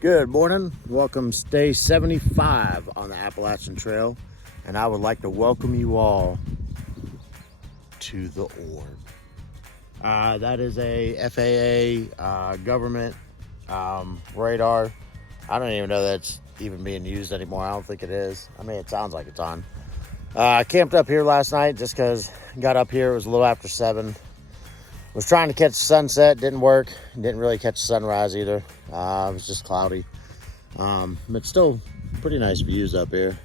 Good morning. Welcome day 75 on the Appalachian Trail, and I would like to welcome you all to the Orb. That is a FAA government radar. I don't even know that's even being used anymore. I don't think it is. I mean, it sounds like it's on. I camped up here last night just because got up here. It was a little after 7. Was trying to catch the sunset, didn't work. Didn't really catch the sunrise either. It was just cloudy. But still pretty nice views up here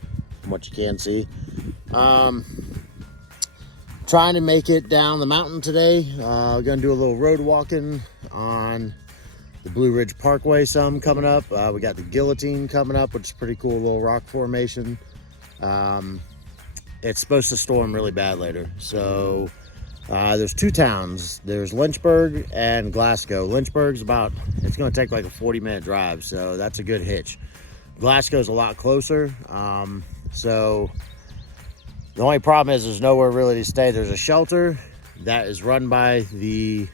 from what you can see. Trying to make it down the mountain today. Gonna do a little road walking on the Blue Ridge Parkway some coming up. We got the Guillotine coming up, which is pretty cool, little rock formation. It's supposed to storm really bad later. So there's 2 towns. There's Lynchburg and Glasgow. Lynchburg's it's going to take like a 40-minute drive, so that's a good hitch. Glasgow's a lot closer. So the only problem is there's nowhere really to stay. There's a shelter that is run by the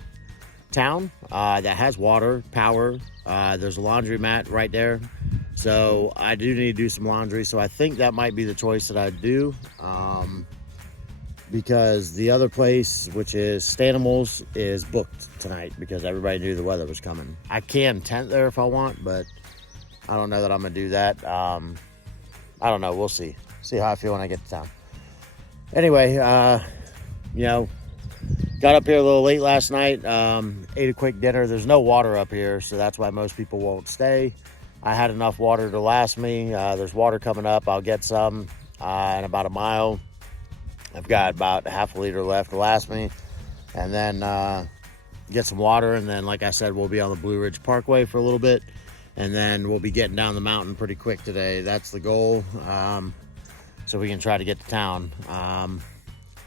town that has water, power. There's a laundromat right there. So I do need to do some laundry. So I think that might be the choice that I do. Because the other place, which is Stanimals, is booked tonight because everybody knew the weather was coming. I can tent there if I want, but I don't know that I'm gonna do that. I don't know, we'll see. See how I feel when I get to town. Anyway, got up here a little late last night, ate a quick dinner. There's no water up here, so that's why most people won't stay. I had enough water to last me. There's water coming up. I'll get some in about a mile. I've got about half a liter left to last me, and then get some water, and then like I said, we'll be on the Blue Ridge Parkway for a little bit, and then we'll be getting down the mountain pretty quick today. That's the goal, so we can try to get to town.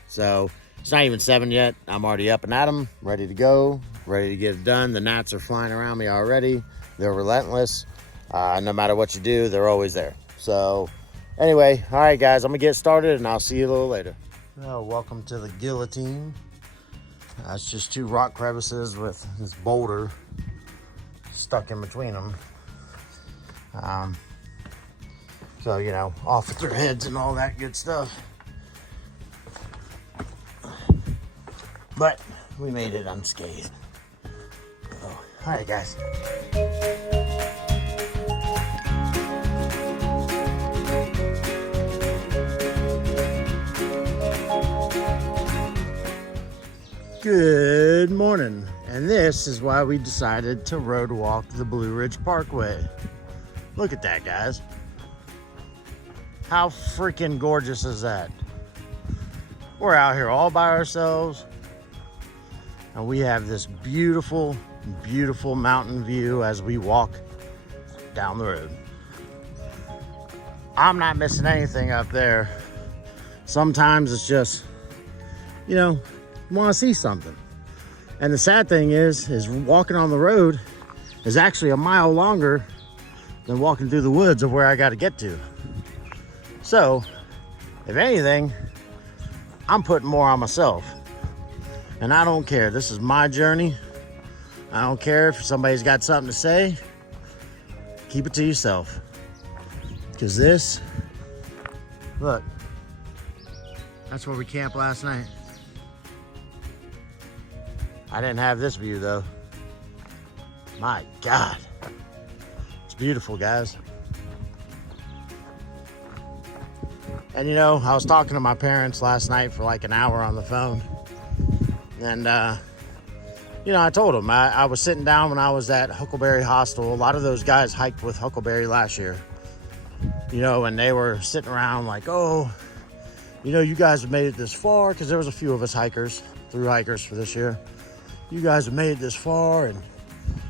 So it's not even 7 yet. I'm already up and at 'em, ready to go, ready to get it done. The gnats are flying around me already. They're relentless. No matter what you do, they're always there. So anyway, all right guys, I'm gonna get started and I'll see you a little later. Well, welcome to the Guillotine. It's just 2 rock crevices with this boulder stuck in between them. So, off with their heads and all that good stuff. But we made it unscathed. So, all right, guys. Good morning, and this is why we decided to road walk the Blue Ridge Parkway. Look at that, guys. How freaking gorgeous is that? We're out here all by ourselves, and we have this beautiful, beautiful mountain view as we walk down the road. I'm not missing anything up there. Sometimes it's just, you want to see something. And the sad thing is walking on the road is actually a mile longer than walking through the woods of where I got to get to. So, if anything, I'm putting more on myself. And I don't care. This is my journey. I don't care if somebody's got something to say. Keep it to yourself. Because look, that's where we camped last night. I didn't have this view though. My God. It's beautiful, guys. And I was talking to my parents last night for like an hour on the phone. And I told them I was sitting down when I was at Huckleberry Hostel. A lot of those guys hiked with Huckleberry last year. And they were sitting around like, oh, you guys have made it this far, because there was a few of us hikers, through hikers for this year. You guys have made it this far, and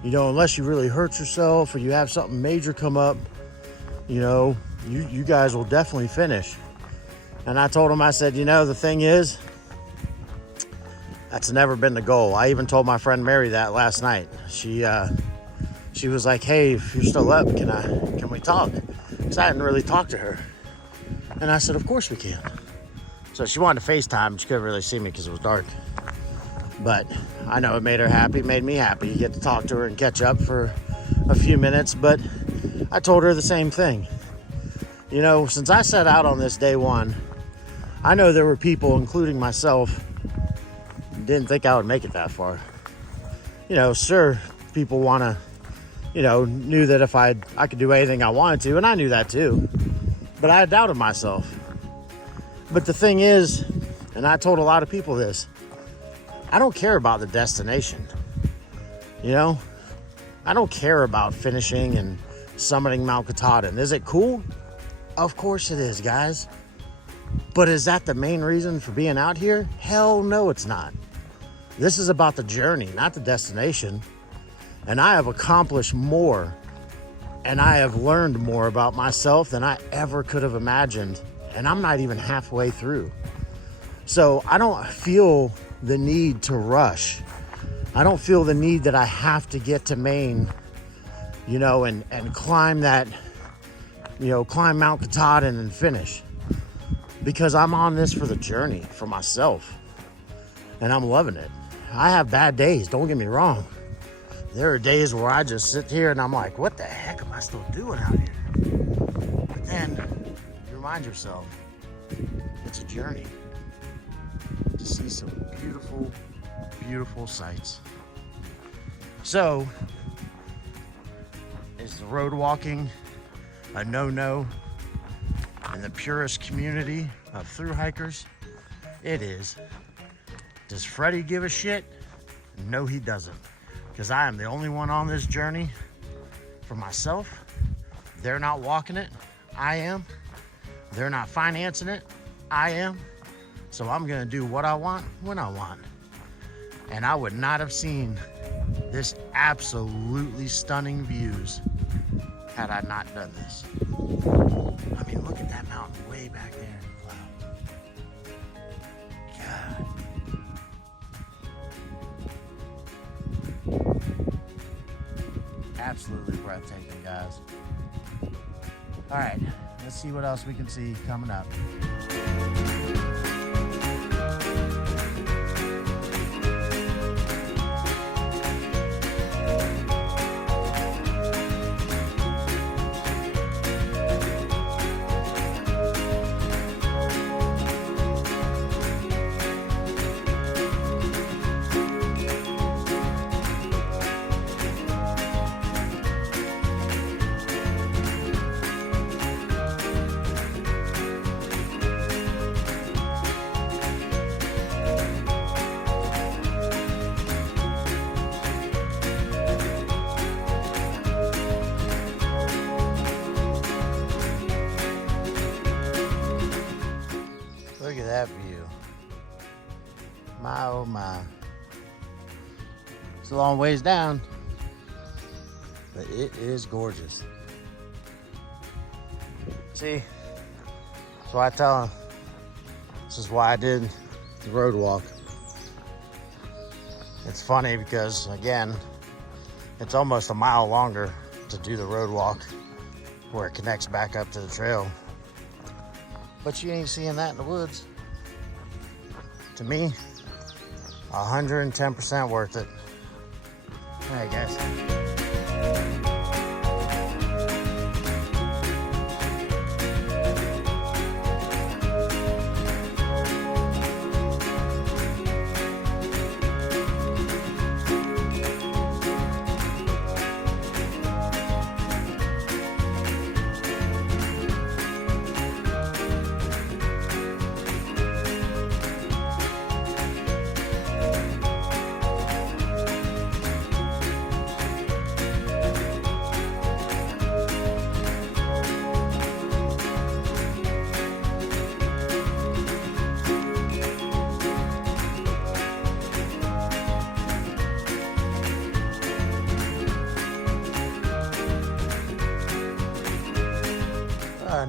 unless you really hurt yourself or you have something major come up, you guys will definitely finish. And I told them, I said, the thing is, that's never been the goal. I even told my friend Mary that last night. She was like, hey, if you're still up, can we talk? Because I hadn't really talked to her. And I said, of course we can. So she wanted to FaceTime. She couldn't really see me because it was dark. But I know it made her happy, made me happy. You get to talk to her and catch up for a few minutes. But I told her the same thing. You know, since I set out on this day one, I know there were people, including myself, didn't think I would make it that far. You know, sure, people want to, you know, knew that if I could do anything I wanted to, and I knew that too, but I doubted myself. But the thing is, and I told a lot of people this, I don't care about the destination. You know, I don't care about finishing and summiting Mount Katahdin. Is it cool? Of course it is, guys. But is that the main reason for being out here? Hell no, it's not. This is about the journey, not the destination. And I have accomplished more, and I have learned more about myself than I ever could have imagined. And I'm not even halfway through. So I don't feel the need to rush. I don't feel the need that I have to get to Maine, you know, and climb that, you know, climb Mount Katahdin and finish. Because I'm on this for the journey, for myself. And I'm loving it. I have bad days, don't get me wrong. There are days where I just sit here and I'm like, what the heck am I still doing out here? But then you remind yourself, it's a journey to see some beautiful, beautiful sights. So, is the road walking a no-no in the purest community of thru hikers? It is. Does Freddie give a shit? No, he doesn't. Because I am the only one on this journey for myself. They're not walking it. I am. They're not financing it. I am. So I'm going to do what I want when I want. And I would not have seen this absolutely stunning views had I not done this. I mean, look at that mountain way back there in the cloud. God. Absolutely breathtaking, guys. All right, let's see what else we can see coming up. Look at that view. My, oh my. It's a long ways down, but it is gorgeous. See, that's why I tell them, this is why I did the road walk. It's funny because, again, it's almost a mile longer to do the road walk where it connects back up to the trail. But you ain't seeing that in the woods. To me, 110% worth it. All right, guys.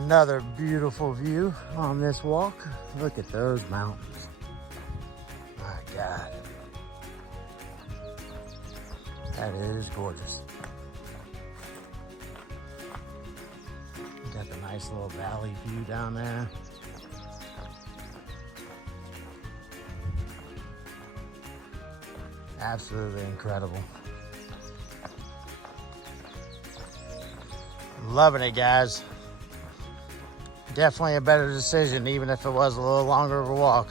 Another beautiful view on this walk. Look at those mountains. My God. That is gorgeous. Got the nice little valley view down there. Absolutely incredible. Loving it, guys. Definitely a better decision, even if it was a little longer of a walk.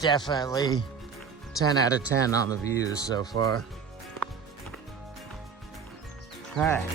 Definitely 10 out of 10 on the views so far. All right.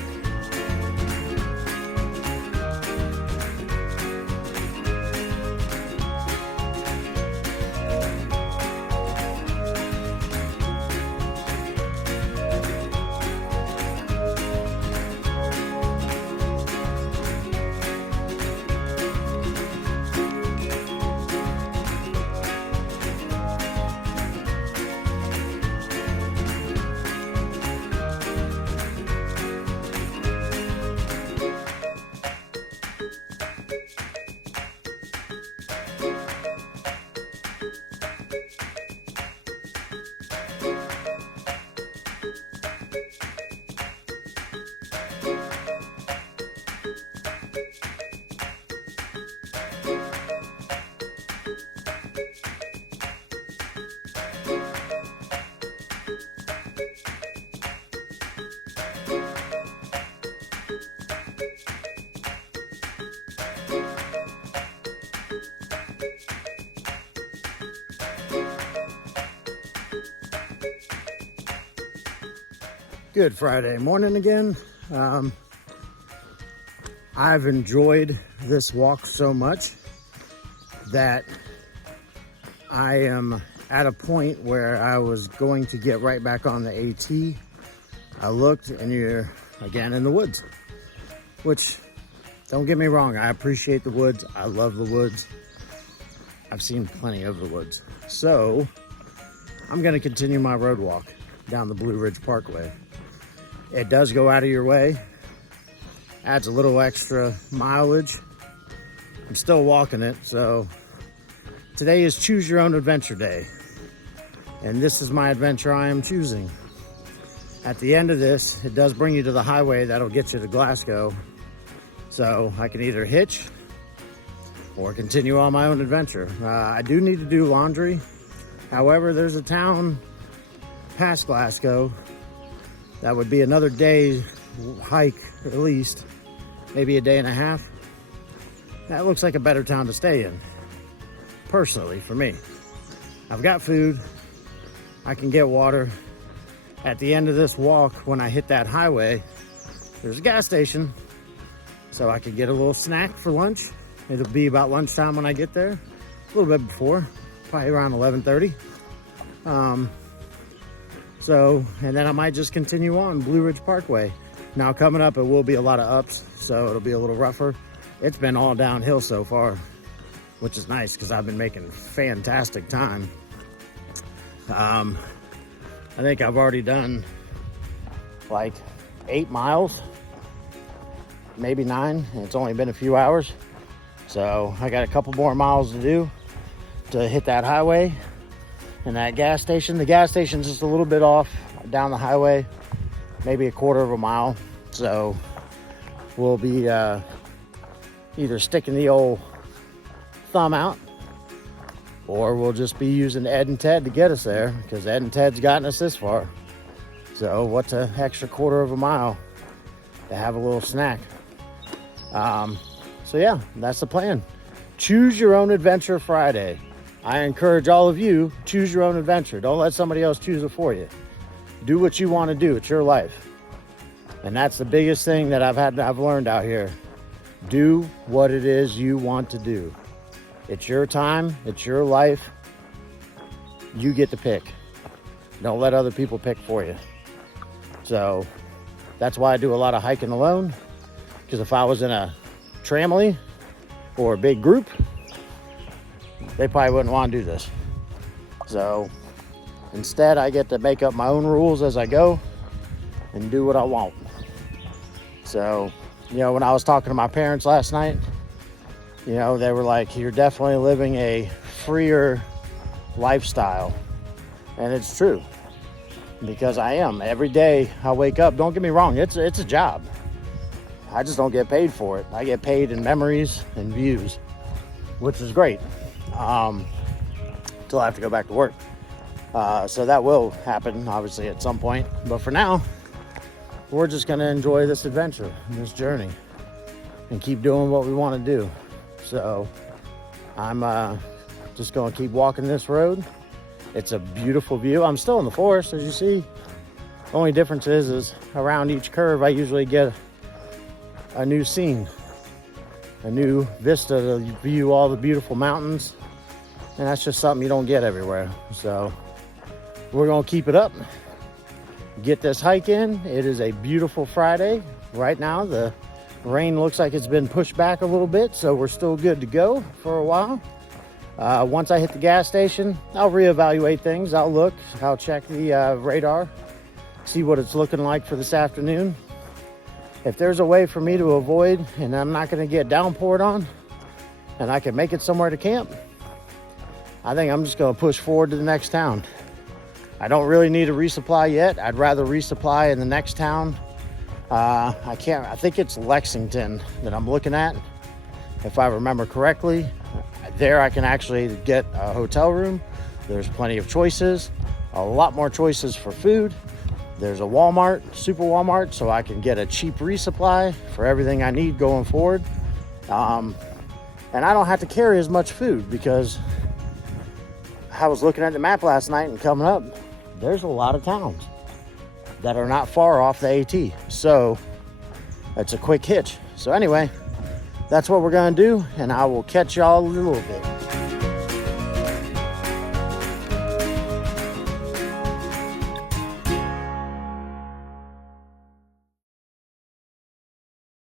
Good Friday morning again. I've enjoyed this walk so much that I am at a point where I was going to get right back on the AT. I looked and you're again in the woods, which, don't get me wrong, I appreciate the woods. I love the woods. I've seen plenty of the woods. So I'm gonna continue my road walk down the Blue Ridge Parkway. It does go out of your way, adds a little extra mileage. I'm still walking it, so today is Choose Your Own Adventure Day. And this is my adventure I am choosing. At the end of this, it does bring you to the highway that'll get you to Glasgow. So I can either hitch or continue on my own adventure. I do need to do laundry. However, there's a town past Glasgow that would be another day hike, at least, maybe a day and a half. That looks like a better town to stay in, personally, for me. I've got food, I can get water. At the end of this walk, when I hit that highway, there's a gas station, so I could get a little snack for lunch. It'll be about lunchtime when I get there, a little bit before, probably around 11:30. And then I might just continue on Blue Ridge Parkway. Now coming up, it will be a lot of ups, so it'll be a little rougher. It's been all downhill so far, which is nice because I've been making fantastic time. I think I've already done like 8 miles, maybe 9, and it's only been a few hours. So I got a couple more miles to do to hit that highway and that gas station. The gas station's just a little bit off down the highway, maybe a quarter of a mile. So we'll be either sticking the old thumb out, or we'll just be using Ed and Ted to get us there, because Ed and Ted's gotten us this far. So what's an extra quarter of a mile to have a little snack? So yeah, that's the plan. Choose Your Own Adventure Friday. I encourage all of you, choose your own adventure. Don't let somebody else choose it for you. Do what you want to do. It's your life. And that's the biggest thing that I've learned out here. Do what it is you want to do. It's your time. It's your life. You get to pick. Don't let other people pick for you. So that's why I do a lot of hiking alone. Because if I was in a tramily or a big group, they probably wouldn't want to do this. So instead, I get to make up my own rules as I go and do what I want. So, when I was talking to my parents last night, they were like, you're definitely living a freer lifestyle. And it's true, because I am. Every day I wake up, don't get me wrong, it's a job. I just don't get paid for it. I get paid in memories and views, which is great. Till I have to go back to work. So that will happen, obviously, at some point. But for now, we're just going to enjoy this adventure, this journey, and keep doing what we want to do. So I'm just going to keep walking this road. It's a beautiful view. I'm still in the forest, as you see. The only difference is around each curve, I usually get a new scene, a new vista to view all the beautiful mountains. And that's just something you don't get everywhere. So we're going to keep it up, get this hike in. It is a beautiful Friday. Right now, the rain looks like it's been pushed back a little bit, so we're still good to go for a while. Once I hit the gas station, I'll reevaluate things. I'll check the radar, see what it's looking like for this afternoon. If there's a way for me to avoid and I'm not going to get downpoured on and I can make it somewhere to camp, I think I'm just going to push forward to the next town. I don't really need a resupply yet. I'd rather resupply in the next town. I think it's Lexington that I'm looking at, if I remember correctly. There I can actually get a hotel room. There's plenty of choices, a lot more choices for food. There's a Walmart, Super Walmart, so I can get a cheap resupply for everything I need going forward. And I don't have to carry as much food because I was looking at the map last night and coming up, there's a lot of towns that are not far off the AT. So it's a quick hitch. So anyway, that's what we're gonna do, and I will catch y'all in a little bit.